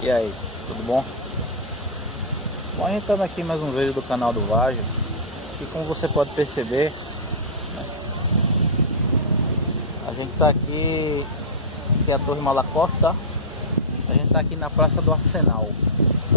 E aí, tudo bom? Bom, a gente tá aqui mais um vídeo do canal do Vágio. E como você pode perceber, né, a gente tá aqui, que é a Torre Malakoff, tá? A gente tá aqui na Praça do Arsenal,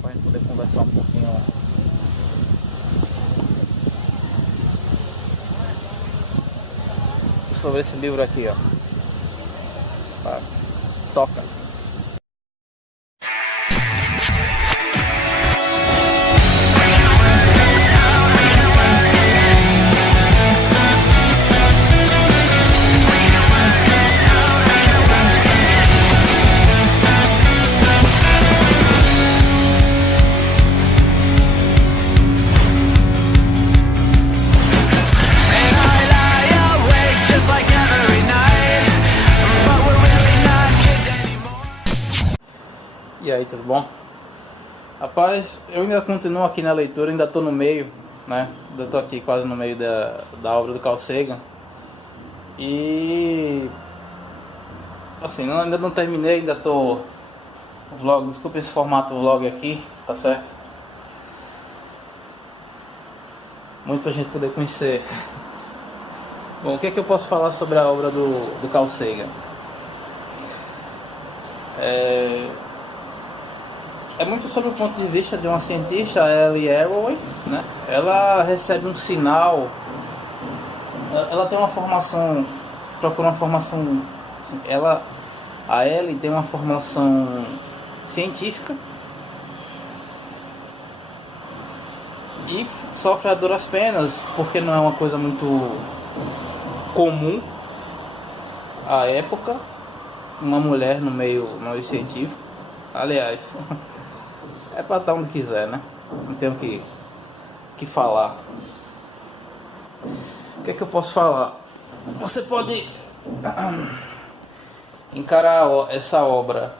pra gente poder conversar um pouquinho. Sobre esse livro aqui, ó. Tá. Toca. E aí, tudo bom? Rapaz, eu ainda continuo aqui na leitura, ainda tô no meio, né? Ainda tô aqui quase no meio da obra do Carl Sagan. E... assim, ainda não terminei, ainda tô... vlog, desculpa esse formato vlog aqui, tá certo? Muito pra gente poder conhecer. Bom, o que é que eu posso falar sobre a obra do Carl Sagan? É muito sobre o ponto de vista de uma cientista, Ellie Arroway, né? Ela recebe um sinal, ela tem uma formação, procura uma formação, assim, a Ellie tem uma formação científica e sofre a duras penas, porque não é uma coisa muito comum à época, uma mulher no meio científico. Aliás, é pra estar onde quiser, né? Não tenho que falar. O que é que eu posso falar? Você pode encarar essa obra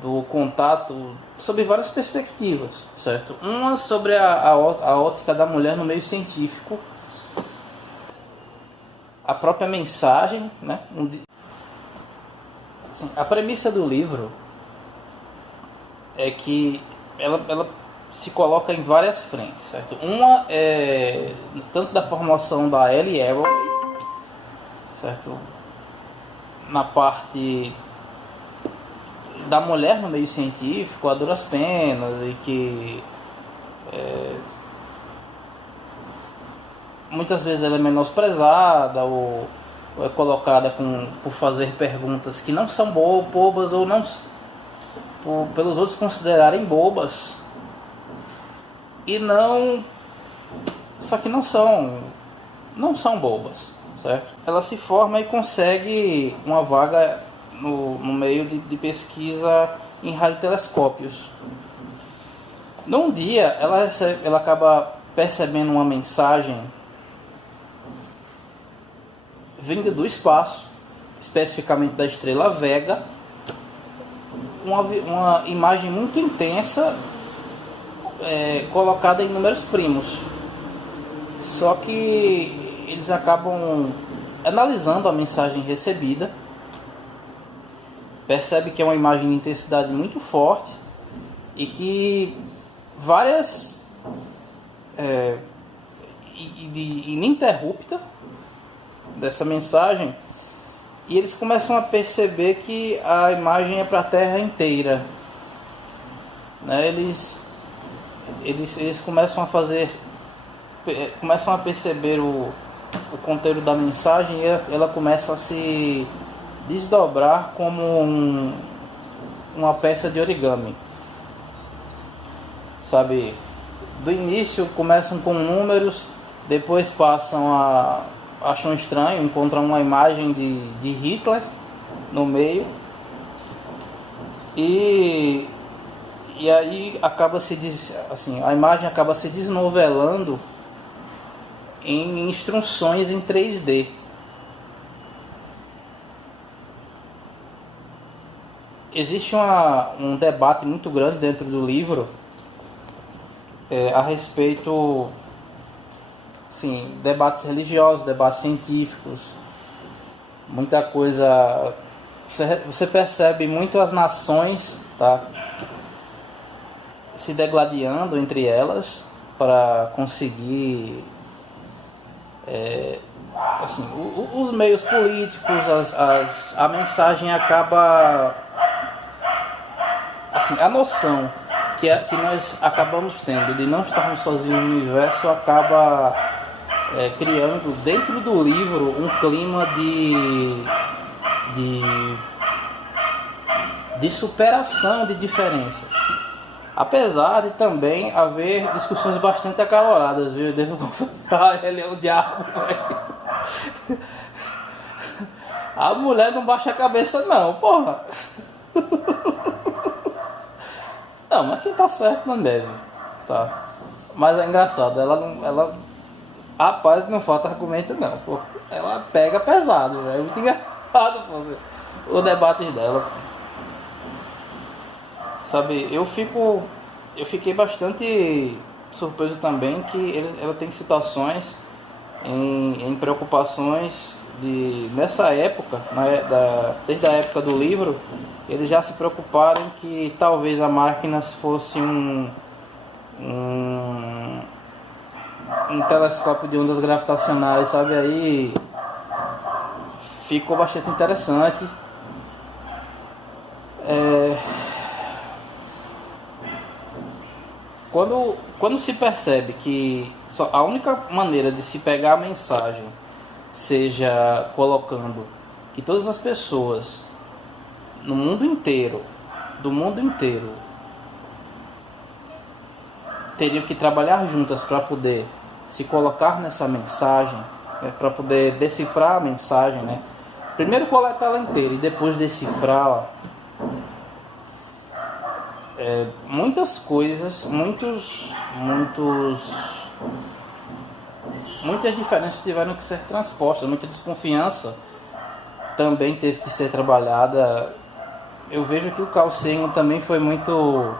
do contato sob várias perspectivas, certo? Uma sobre a ótica da mulher no meio científico, a própria mensagem, né? Assim, a premissa do livro é que ela se coloca em várias frentes, certo? Uma é tanto da formação da Ellie Arroway, certo? Na parte da mulher no meio científico, a duras penas, e que muitas vezes ela é menosprezada ou é colocada por fazer perguntas que não são bobas ou não pelos outros considerarem bobas, e só que não são bobas, certo? Ela se forma e consegue uma vaga no meio de pesquisa em radiotelescópios. Num dia ela acaba percebendo uma mensagem vinda do espaço, especificamente da estrela Vega, uma imagem muito intensa, colocada em números primos. Só que eles acabam analisando a mensagem recebida, percebe que é uma imagem de intensidade muito forte e que várias ininterrupta dessa mensagem, e eles começam a perceber que a imagem é para a Terra inteira, né? Eles começam a perceber o conteúdo da mensagem, e ela começa a se desdobrar como uma peça de origami, sabe? Do início começam com números, depois acham estranho, encontram uma imagem de Hitler no meio, e aí a imagem acaba se desnovelando em instruções em 3D. Existe um debate muito grande dentro do livro a respeito, sim, debates religiosos, debates científicos, muita coisa. Você percebe muito as nações, tá, se degladiando entre elas para conseguir assim, os meios políticos, a mensagem acaba, assim, a noção que nós acabamos tendo de não estarmos sozinhos no universo acaba criando dentro do livro um clima de superação de diferenças. Apesar de também haver discussões bastante acaloradas, viu? Eu devo confessar, ele é o diabo, velho. A mulher não baixa a cabeça não, porra. Não, mas quem tá certo não deve, tá? Mas é engraçado, ela rapaz, não falta argumento não, pô. Ela pega pesado, é muito engraçado, pô, o debate dela. Sabe, eu fiquei bastante surpreso também que ela tem situações em preocupações nessa época, desde a época do livro, eles já se preocuparam que talvez a máquina fosse um telescópio de ondas gravitacionais, sabe? Aí ficou bastante interessante. Quando se percebe que a única maneira de se pegar a mensagem seja colocando que todas as pessoas do mundo inteiro, teriam que trabalhar juntas para poder se colocar nessa mensagem, para poder decifrar a mensagem, né? Primeiro coletar ela inteira e depois decifrá-la. Muitas coisas, muitas diferenças tiveram que ser transpostas, muita desconfiança também teve que ser trabalhada. Eu vejo que o Carl Sagan também foi muito...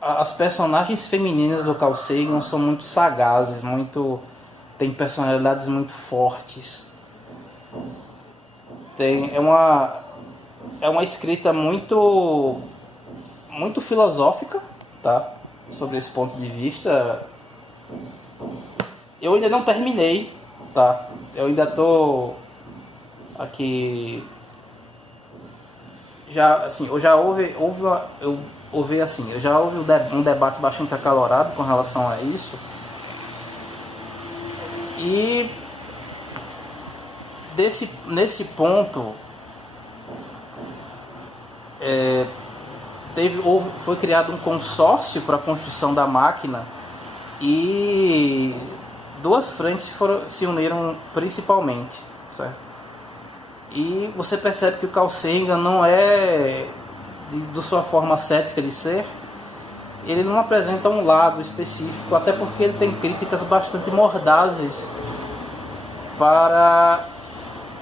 As personagens femininas do Carl Sagan são muito sagazes, têm personalidades muito fortes. É uma escrita muito filosófica, tá? Sobre esse ponto de vista. Eu ainda não terminei, tá? Eu ainda tô aqui. Eu já ouvi um debate bastante acalorado com relação a isso. E nesse ponto foi criado um consórcio para a construção da máquina e duas frentes se uniram principalmente, certo? E você percebe que o Carl Sagan não é, de sua forma cética de ser, ele não apresenta um lado específico, até porque ele tem críticas bastante mordazes para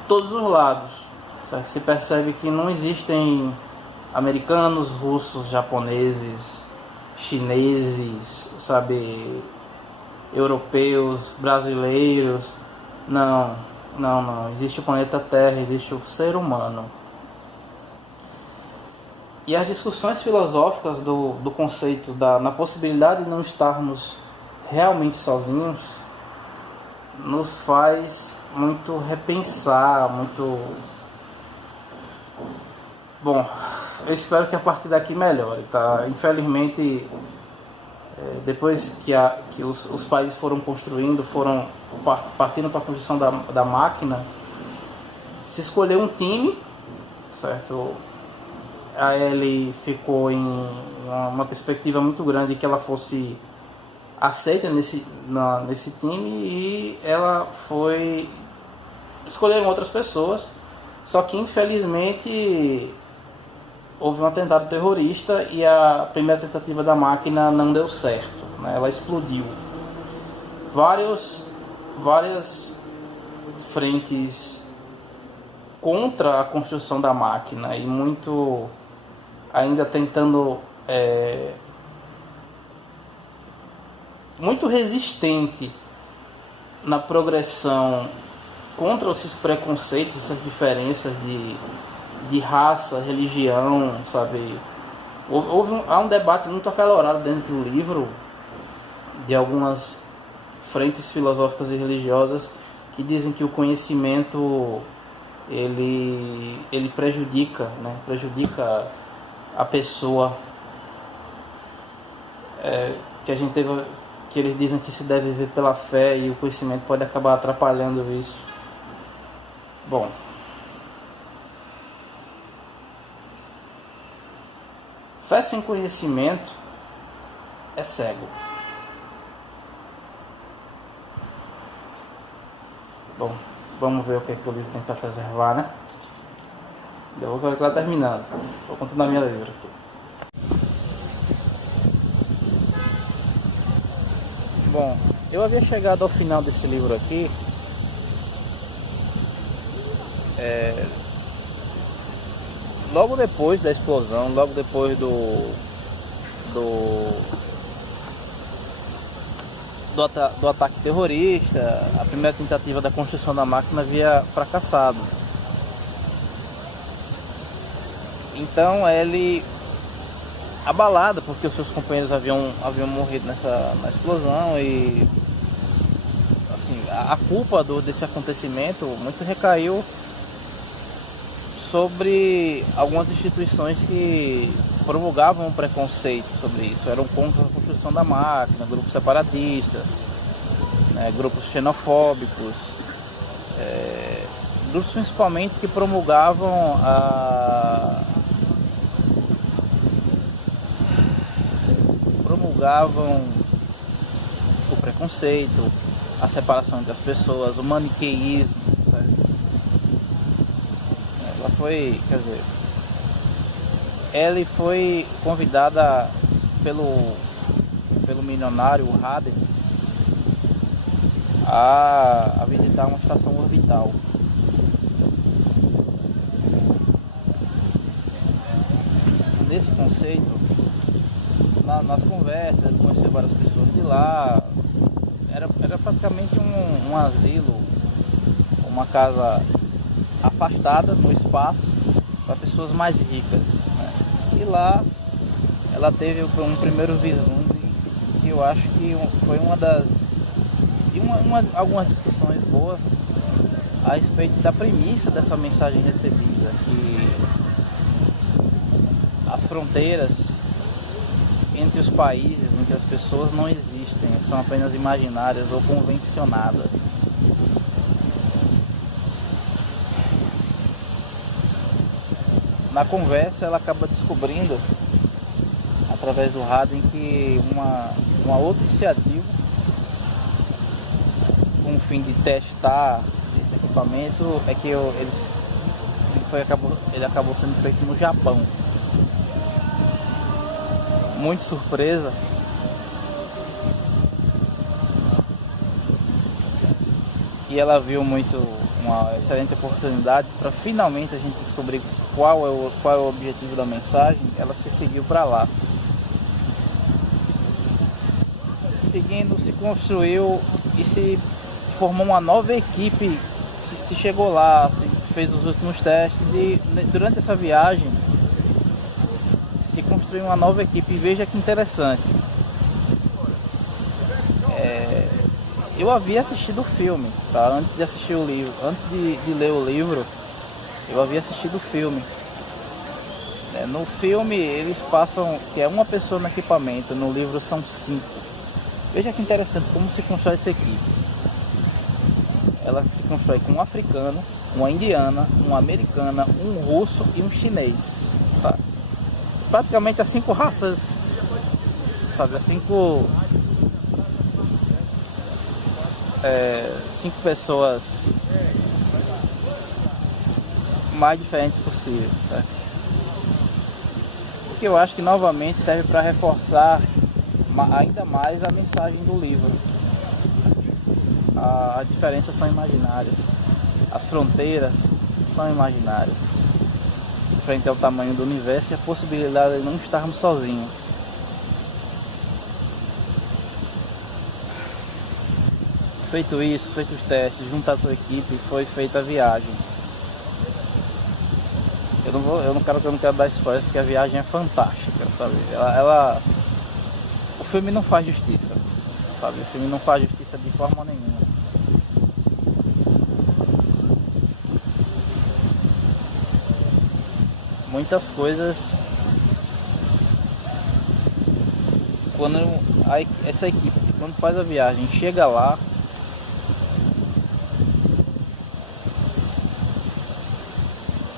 todos os lados, certo? Se percebe que não existem americanos, russos, japoneses, chineses, sabe, europeus, brasileiros. Não. Existe o planeta Terra, existe o ser humano. E as discussões filosóficas do conceito na possibilidade de não estarmos realmente sozinhos nos faz muito repensar, Bom, eu espero que a partir daqui melhore, tá? Infelizmente, depois que os países foram construindo, foram partindo para a construção da máquina, se escolheu um time, certo? A Ellie ficou em uma perspectiva muito grande que ela fosse aceita nesse time, e ela foi... Escolheram outras pessoas, só que infelizmente houve um atentado terrorista e a primeira tentativa da máquina não deu certo, né? Ela explodiu. Várias frentes contra a construção da máquina e muito ainda tentando muito resistente na progressão contra esses preconceitos, essas diferenças de raça, religião, sabe? Há um debate muito acalorado dentro do livro de algumas frentes filosóficas e religiosas que dizem que o conhecimento ele prejudica, né? Prejudica a pessoa, que eles dizem que se deve viver pela fé e o conhecimento pode acabar atrapalhando isso. Bom, fé sem conhecimento é cego. Bom, vamos ver o que, é que o livro tem para se reservar, né? Eu vou lá terminando. Vou continuar minha livro aqui. Bom, eu havia chegado ao final desse livro aqui. Logo depois da explosão, logo depois do ataque terrorista, a primeira tentativa da construção da máquina havia fracassado. Então ele, abalado porque os seus companheiros haviam morrido na explosão, e assim, a culpa desse acontecimento muito recaiu sobre algumas instituições que promulgavam um preconceito sobre isso, eram contra a construção da máquina, grupos separatistas, né, grupos xenofóbicos, grupos principalmente que promulgavam o preconceito, a separação entre as pessoas, o maniqueísmo. Ela foi convidada pelo milionário Haddon a visitar uma estação orbital. Nesse conceito, nas conversas, ele conheceu várias pessoas de lá. Era praticamente um asilo, uma casa afastada no espaço para pessoas mais ricas, né? E lá ela teve um primeiro vislumbre que eu acho que foi algumas discussões boas a respeito da premissa dessa mensagem recebida, que as fronteiras entre os países, entre as pessoas não existem, são apenas imaginárias ou convencionadas. Na conversa ela acaba descobrindo, através do Haddon, que uma outra iniciativa com o fim de testar esse equipamento é que ele acabou sendo feito no Japão. Muito surpresa, e ela viu uma excelente oportunidade para finalmente a gente descobrir qual é o objetivo da mensagem. Ela se seguiu para lá. Seguindo, se construiu e se formou uma nova equipe. Se chegou lá, se fez os últimos testes, e durante essa viagem se construiu uma nova equipe. E veja que interessante, eu havia assistido o filme, tá? Antes de assistir o livro, antes de ler o livro, eu havia assistido o filme. No filme eles passam que é uma pessoa no equipamento, no livro são 5. Veja que interessante como se constrói essa equipe. Ela se constrói com um africano, uma indiana, uma americana, um russo e um chinês, tá? Praticamente as 5 raças, sabe? As 5 pessoas mais diferentes possível, certo? O que eu acho que novamente serve para reforçar ainda mais a mensagem do livro. As diferenças são imaginárias, as fronteiras são imaginárias, frente ao tamanho do universo e a possibilidade de não estarmos sozinhos. Feito isso, feito os testes, junto à sua equipe, foi feita a viagem. Eu não quero dar spoiler porque a viagem é fantástica, sabe? O filme não faz justiça, sabe? O filme não faz justiça de forma nenhuma. Muitas coisas, essa equipe, quando faz a viagem, chega lá,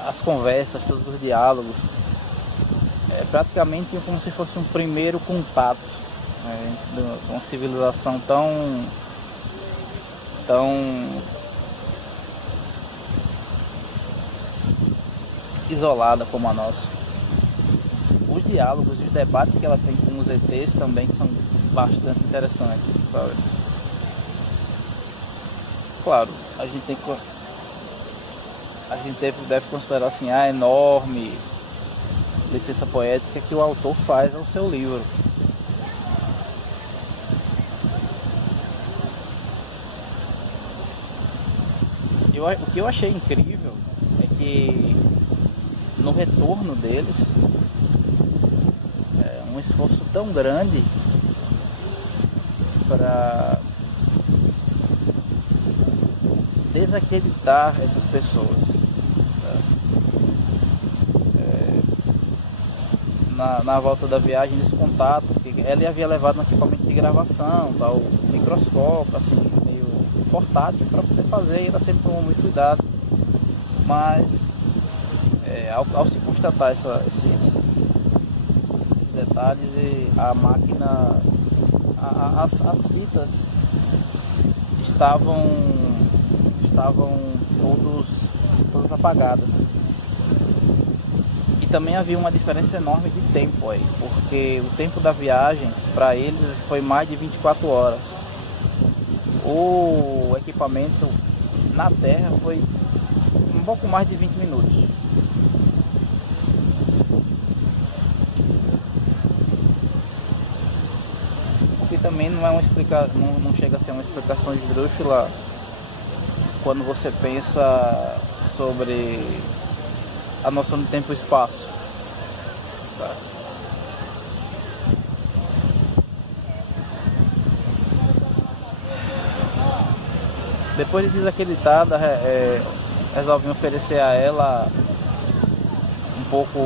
as conversas, todos os diálogos, é praticamente como se fosse um primeiro contato, né, com uma civilização tão isolada como a nossa. Os diálogos e os debates que ela tem com os ETs também são bastante interessantes, sabe? Claro, a gente deve considerar assim a enorme licença poética que o autor faz ao seu livro. O que eu achei incrível é que no retorno deles, um esforço tão grande para desacreditar essas pessoas. Na volta da viagem, esse contato, que ela havia levado um equipamento de gravação, tal, microscópio, assim, meio portátil para poder fazer, e ela sempre tomou muito cuidado. Mas ao se constatar esses detalhes, e a máquina, as fitas estavam todas apagadas. E também havia uma diferença enorme de tempo aí, porque o tempo da viagem para eles foi mais de 24 horas. O equipamento na Terra foi um pouco mais de 20 minutos. O que também não chega a ser uma explicação esdrúxula quando você pensa sobre a noção de tempo e espaço. Tá? Depois de desacreditada, resolvem oferecer a ela um pouco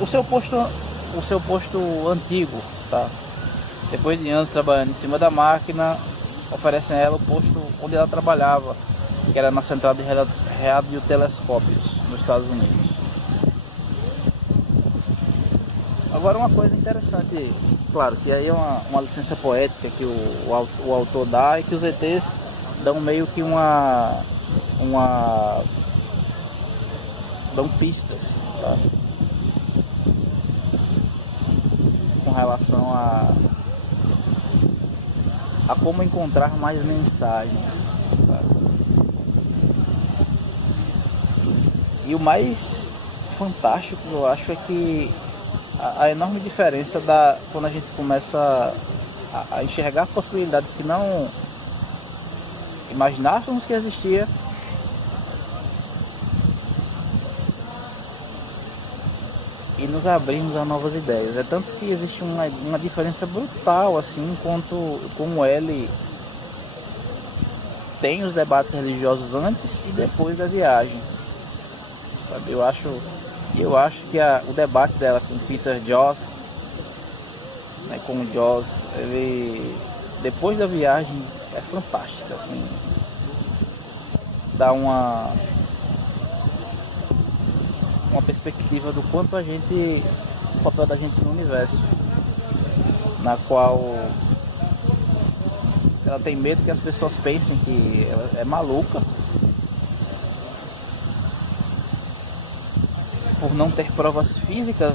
o seu posto antigo, tá? Depois de anos trabalhando em cima da máquina, oferecem a ela o posto onde ela trabalhava, que era na central de radiotelescópios nos Estados Unidos. Agora, uma coisa interessante, claro, que aí é uma licença poética que o autor dá, e que os ETs dão meio que dão pistas, tá? Com relação a como encontrar mais mensagens, tá? E o mais fantástico, eu acho, é que a enorme diferença quando a gente começa a enxergar possibilidades que não imaginávamos que existia, e nos abrirmos a novas ideias. É tanto que existe uma diferença brutal, assim, como ele tem os debates religiosos antes e depois da viagem, sabe? Eu acho que o debate dela com Peter Joss, né, com o Joss, ele depois da viagem é fantástico, assim, dá uma perspectiva do quanto o papel da gente no universo, na qual ela tem medo que as pessoas pensem que ela é maluca por não ter provas físicas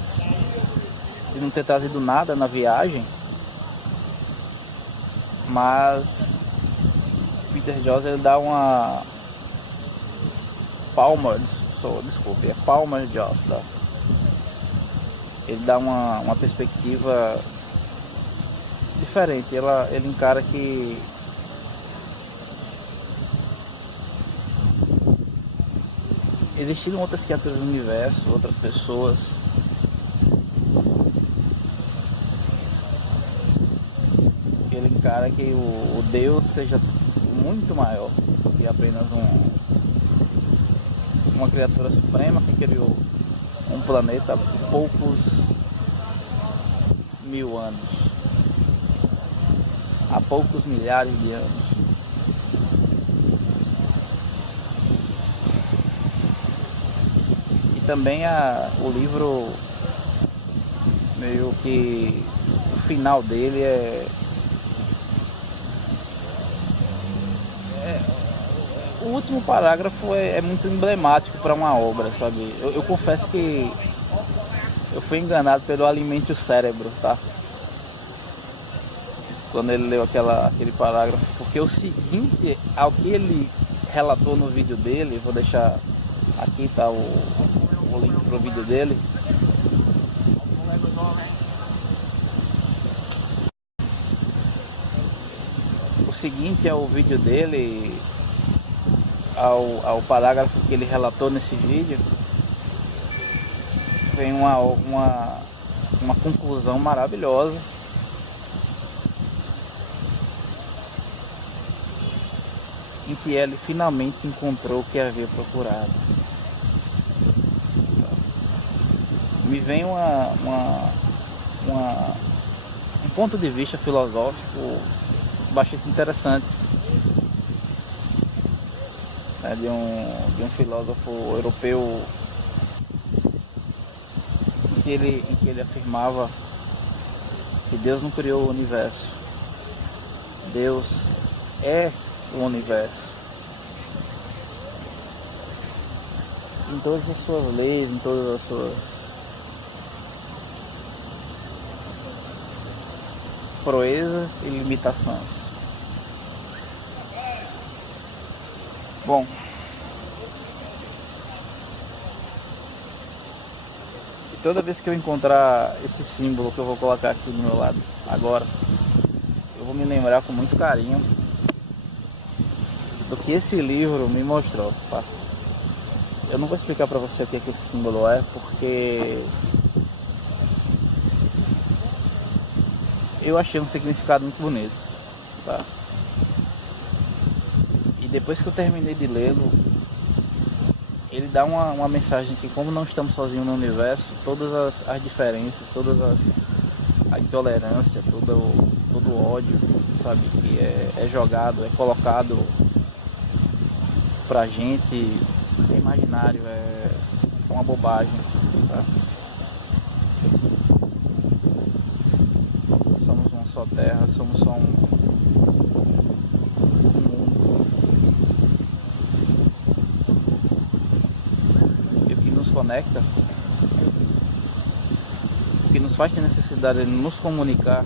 e não ter trazido nada na viagem. Mas Peter Joss, ele dá uma Palmer Joss, tá? Ele dá uma perspectiva diferente. Ele encara que existiram outras criaturas no universo, outras pessoas. Ele encara que o Deus seja muito maior do que apenas uma criatura suprema que criou um planeta há poucos mil anos, há poucos milhares de anos. E também o livro, meio que o final dele o último parágrafo é muito emblemático para uma obra, sabe? Eu confesso que eu fui enganado pelo Alimente o Cérebro, tá? Quando ele leu aquele parágrafo, porque o seguinte ao que ele relatou no vídeo dele, vou deixar aqui, tá, o link pro vídeo dele. O seguinte é o vídeo dele ao parágrafo que ele relatou nesse vídeo, vem uma conclusão maravilhosa, em que ele finalmente encontrou o que havia procurado. Me vem um ponto de vista filosófico bastante interessante, né, de um filósofo europeu, em que ele afirmava que Deus não criou o universo, Deus é o universo, em todas as suas leis, em todas as suas proezas e limitações. Bom, e toda vez que eu encontrar esse símbolo que eu vou colocar aqui do meu lado agora, eu vou me lembrar com muito carinho do que esse livro me mostrou, tá? Eu não vou explicar pra você o que esse símbolo é, porque eu achei um significado muito bonito, tá? E depois que eu terminei de lê-lo, ele dá uma mensagem que, como não estamos sozinhos no universo, todas as diferenças, a intolerância, todo o ódio, sabe, que é jogado, é colocado pra gente, é imaginário, é uma bobagem, tá? Somos uma só terra, somos só um mundo. E o que nos conecta, o que nos faz ter necessidade de nos comunicar,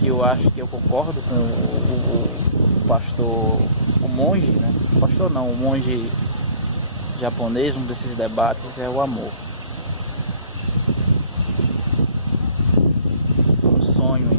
que eu acho que eu concordo com o pastor, o monge, né? O pastor não, o monge japonês, um desses debates, é o amor. Um sonho